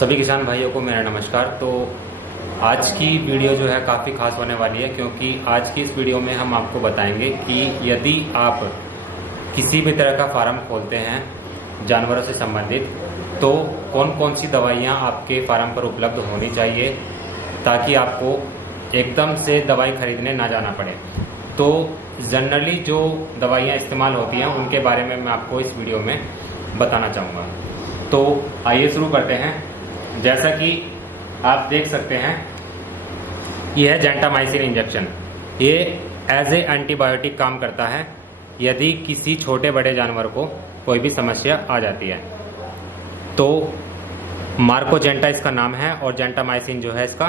सभी किसान भाइयों को मेरा नमस्कार। तो आज की वीडियो जो है काफ़ी खास होने वाली है, क्योंकि आज की इस वीडियो में हम आपको बताएंगे कि यदि आप किसी भी तरह का फार्म खोलते हैं जानवरों से संबंधित, तो कौन कौन सी दवाइयाँ आपके फार्म पर उपलब्ध होनी चाहिए ताकि आपको एकदम से दवाई खरीदने ना जाना पड़े। तो जनरली जो दवाइयाँ इस्तेमाल होती हैं उनके बारे में मैं आपको इस वीडियो में बताना चाहूँगा। तो आइए शुरू करते हैं। जैसा कि आप देख सकते हैं, यह है जेंटामाइसिन इंजेक्शन। ये एज ए एंटीबायोटिक काम करता है यदि किसी छोटे बड़े जानवर को कोई भी समस्या आ जाती है। तो मार्कोजेंटा इसका नाम है और जेंटामाइसिन जो है इसका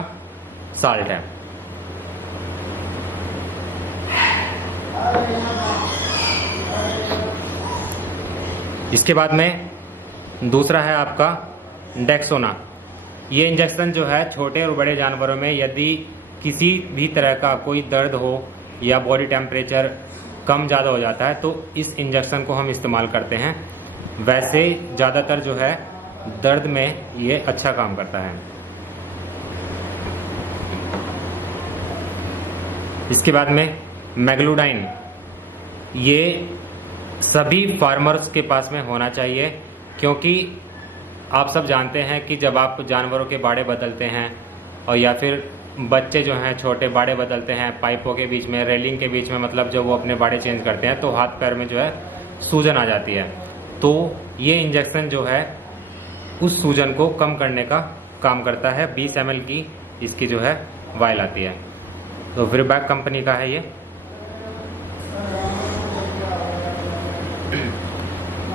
साल्ट है। इसके बाद में दूसरा है आपका डेक्सोना। ये इंजेक्शन जो है छोटे और बड़े जानवरों में यदि किसी भी तरह का कोई दर्द हो या बॉडी टेम्परेचर कम ज़्यादा हो जाता है तो इस इंजेक्शन को हम इस्तेमाल करते हैं। वैसे ज़्यादातर जो है दर्द में ये अच्छा काम करता है। इसके बाद में मैग्लूडाइन, ये सभी फार्मर्स के पास में होना चाहिए, क्योंकि आप सब जानते हैं कि जब आप जानवरों के बाड़े बदलते हैं और या फिर बच्चे जो हैं छोटे बाड़े बदलते हैं पाइपों के बीच में, रेलिंग के बीच में, मतलब जब वो अपने बाड़े चेंज करते हैं तो हाथ पैर में जो है सूजन आ जाती है। तो ये इंजेक्शन जो है उस सूजन को कम करने का काम करता है। 20 ml की इसकी जो है वायल आती है। तो विरबैक कंपनी का है ये।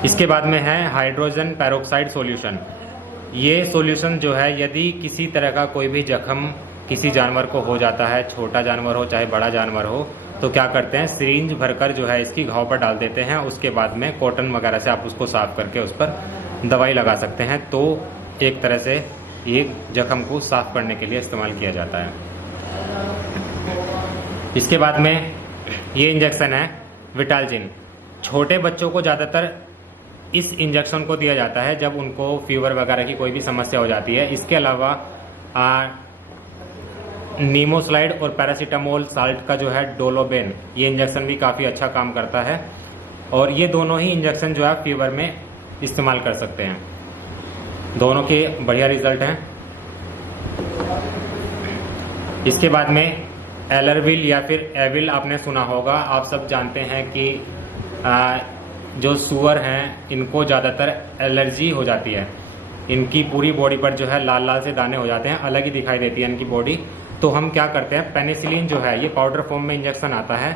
इसके बाद में है हाइड्रोजन पेरोक्साइड सॉल्यूशन। ये सॉल्यूशन जो है यदि किसी तरह का कोई भी जख्म किसी जानवर को हो जाता है, छोटा जानवर हो चाहे बड़ा जानवर हो, तो क्या करते हैं, सिरिंज भरकर जो है इसकी घाव पर डाल देते हैं। उसके बाद में कॉटन वगैरह से आप उसको साफ करके उस पर दवाई लगा सकते हैं। तो एक तरह से ये जख्म को साफ करने के लिए इस्तेमाल किया जाता है। इसके बाद में ये इंजेक्शन है विटालजिन। छोटे बच्चों को ज़्यादातर इस इंजेक्शन को दिया जाता है जब उनको फीवर वगैरह की कोई भी समस्या हो जाती है। इसके अलावा नीमोस्लाइड और पैरासीटामोल साल्ट का जो है डोलोबेन, ये इंजेक्शन भी काफ़ी अच्छा काम करता है। और ये दोनों ही इंजेक्शन जो है फीवर में इस्तेमाल कर सकते हैं। दोनों के बढ़िया रिजल्ट हैं। इसके बाद में एलरविल या फिर एविल आपने सुना होगा। आप सब जानते हैं कि जो सुअर हैं इनको ज़्यादातर एलर्जी हो जाती है। इनकी पूरी बॉडी पर जो है लाल लाल से दाने हो जाते हैं, अलग ही दिखाई देती है इनकी बॉडी। तो हम क्या करते हैं, पेनिसिलिन जो है ये पाउडर फॉर्म में इंजेक्शन आता है।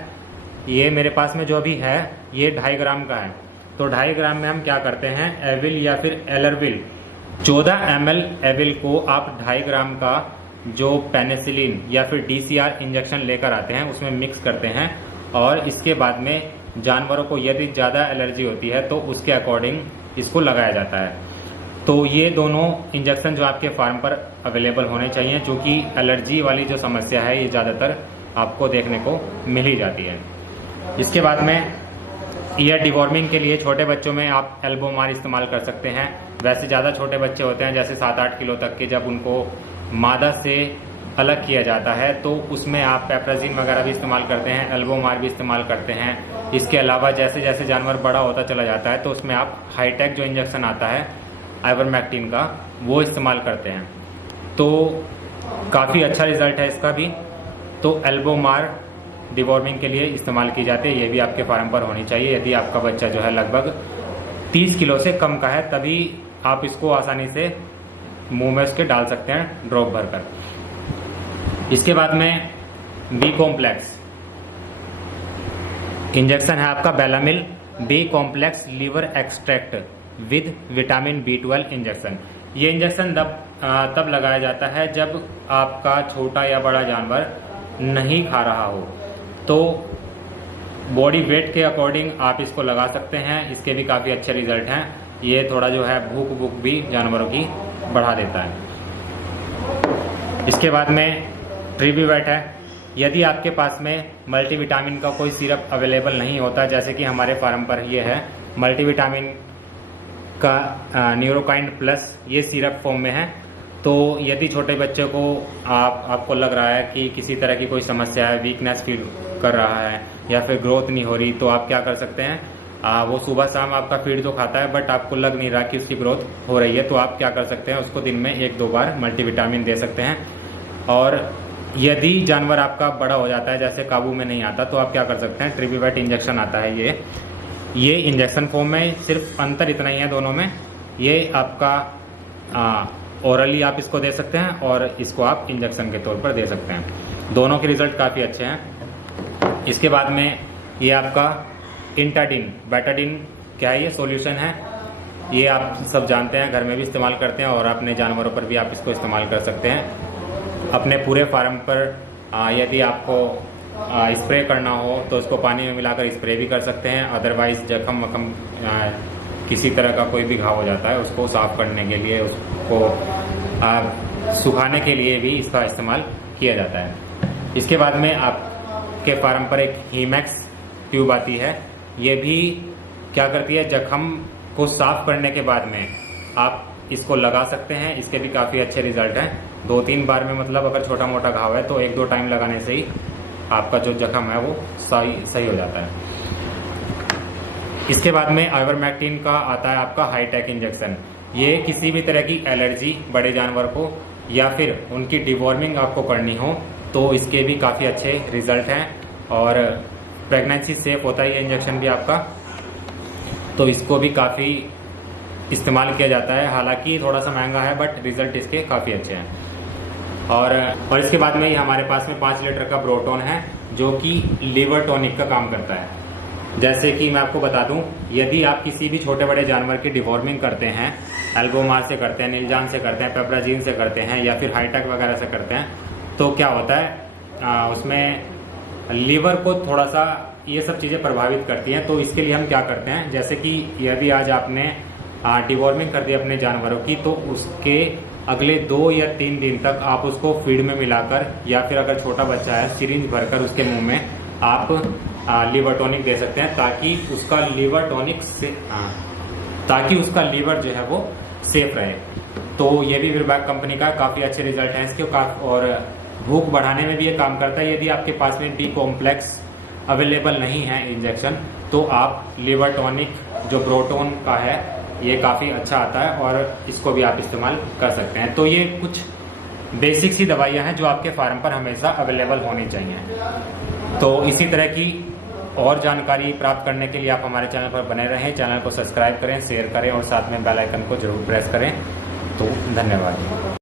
ये मेरे पास में जो अभी है ये 2.5 ग्राम का है। तो 2.5 ग्राम में हम क्या करते हैं, एविल या फिर एलरविल 14 ml एविल को आप 2.5 ग्राम का जो पेनिसिलिन या फिर DCR इंजेक्शन लेकर आते हैं उसमें मिक्स करते हैं। और इसके बाद में जानवरों को यदि ज़्यादा एलर्जी होती है तो उसके अकॉर्डिंग इसको लगाया जाता है। तो ये दोनों इंजेक्शन जो आपके फार्म पर अवेलेबल होने चाहिए, क्योंकि एलर्जी वाली जो समस्या है ये ज़्यादातर आपको देखने को मिल ही जाती है। इसके बाद में ईयर डिवॉर्मिंग के लिए छोटे बच्चों में आप एल्बोमार इस्तेमाल कर सकते हैं। वैसे ज़्यादा छोटे बच्चे होते हैं जैसे 7-8 किलो तक के, जब उनको मादा से अलग किया जाता है तो उसमें आप पेप्राजिन वगैरह भी इस्तेमाल करते हैं, एल्बोमार भी इस्तेमाल करते हैं। इसके अलावा जैसे जैसे जानवर बड़ा होता चला जाता है तो उसमें आप हाईटेक जो इंजेक्शन आता है आइवरमेक्टिन का, वो इस्तेमाल करते हैं। तो काफ़ी अच्छा रिजल्ट है इसका भी। तो एल्बोमार डिवॉर्मिंग के लिए इस्तेमाल की जाती है। ये भी आपके फार्म पर होनी चाहिए। यदि आपका बच्चा जो है लगभग 30 किलो से कम का है तभी आप इसको आसानी से मुंह में उसके डाल सकते हैं ड्रॉप भरकर। इसके बाद में बी कॉम्प्लेक्स इंजेक्शन है आपका बेलामिल B complex liver extract with vitamin B12 इंजेक्शन। ये इंजेक्शन तब लगाया जाता है जब आपका छोटा या बड़ा जानवर नहीं खा रहा हो। तो बॉडी वेट के अकॉर्डिंग आप इसको लगा सकते हैं। इसके भी काफ़ी अच्छे रिजल्ट हैं। ये थोड़ा जो है भूख भी जानवरों की बढ़ा देता है। इसके बाद में ट्रीबीवैट है। यदि आपके पास में मल्टीविटामिन का कोई सिरप अवेलेबल नहीं होता, जैसे कि हमारे फार्म पर ये है मल्टीविटामिन का न्यूरोकाइंड प्लस, ये सिरप फॉर्म में है। तो यदि छोटे बच्चे को आपको लग रहा है कि किसी तरह की कोई समस्या है, वीकनेस फील कर रहा है या फिर ग्रोथ नहीं हो रही, तो आप क्या कर सकते हैं, वो सुबह शाम आपका फीड तो खाता है बट आपको लग नहीं रहा कि उसकी ग्रोथ हो रही है, तो आप क्या कर सकते हैं, उसको दिन में 1-2 बार मल्टीविटामिन दे सकते हैं। और यदि जानवर आपका बड़ा हो जाता है, जैसे काबू में नहीं आता, तो आप क्या कर सकते हैं, ट्रिबीवेट इंजेक्शन आता है, ये इंजेक्शन फॉर्म में, सिर्फ अंतर इतना ही है दोनों में, ये आपका ओरली आप इसको दे सकते हैं और इसको आप इंजेक्शन के तौर पर दे सकते हैं। दोनों के रिजल्ट काफ़ी अच्छे हैं। इसके बाद में ये आपका इंटाडिन, बेटाडिन क्या है, ये सॉल्यूशन है, ये आप सब जानते हैं, घर में भी इस्तेमाल करते हैं और अपने जानवरों पर भी आप इसको इस्तेमाल कर सकते हैं। अपने पूरे फार्म पर यदि आपको स्प्रे करना हो तो इसको पानी में मिलाकर स्प्रे भी कर सकते हैं। अदरवाइज जख्म वखम किसी तरह का कोई भी घाव हो जाता है, उसको साफ करने के लिए, उसको सुखाने के लिए भी इसका इस्तेमाल किया जाता है। इसके बाद में आपके फार्म पर एक हीमैक्स ट्यूब आती है, ये भी क्या करती है, जख्म को साफ करने के बाद में आप इसको लगा सकते हैं। इसके भी काफ़ी अच्छे रिजल्ट हैं। 2-3 बार में, मतलब अगर छोटा मोटा घाव है तो 1-2 टाइम लगाने से ही आपका जो जख्म है वो सही हो जाता है। इसके बाद में आइवरमेक्टिन का आता है आपका हाईटेक इंजेक्शन। ये किसी भी तरह की एलर्जी बड़े जानवर को या फिर उनकी डिवॉर्मिंग आपको करनी हो तो इसके भी काफ़ी अच्छे रिजल्ट हैं और प्रेगनेंसी सेफ होता है ये इंजेक्शन भी आपका, तो इसको भी काफ़ी इस्तेमाल किया जाता है। हालांकि थोड़ा सा महंगा है बट रिजल्ट इसके काफ़ी अच्छे हैं। और इसके बाद में ही हमारे पास में 5 लीटर का ब्रोटोन है जो कि लीवर टॉनिक का काम करता है। जैसे कि मैं आपको बता दूं, यदि आप किसी भी छोटे बड़े जानवर की डिवॉर्मिंग करते हैं, एल्बोमार से करते हैं, नीलजान से करते हैं, पेप्राजीन से करते हैं या फिर हाईटेक वगैरह से करते हैं, तो क्या होता है, उसमें लीवर को थोड़ा सा ये सब चीज़ें प्रभावित करती हैं। तो इसके लिए हम क्या करते हैं, जैसे कि यदि आज आपने डिवॉर्मिंग कर दी अपने जानवरों की, तो उसके अगले 2 या 3 दिन तक आप उसको फीड में मिलाकर या फिर अगर छोटा बच्चा है सिरिंज भरकर उसके मुंह में आप लीवर टॉनिक दे सकते हैं, ताकि उसका लीवर टॉनिक से ताकि उसका लीवर जो है वो सेफ रहे। तो ये भी विरबैक कंपनी का काफ़ी अच्छे रिजल्ट हैं इसके, और भूख बढ़ाने में भी ये काम करता है। यदि आपके पास में बी कॉम्प्लेक्स अवेलेबल नहीं है इंजेक्शन, तो आप लीवर टॉनिक जो ब्रोटोन का है ये काफ़ी अच्छा आता है और इसको भी आप इस्तेमाल कर सकते हैं। तो ये कुछ बेसिक सी दवाइयाँ हैं जो आपके फार्म पर हमेशा अवेलेबल होनी चाहिए। तो इसी तरह की और जानकारी प्राप्त करने के लिए आप हमारे चैनल पर बने रहें, चैनल को सब्सक्राइब करें, शेयर करें और साथ में बेल आइकन को जरूर प्रेस करें। तो धन्यवाद।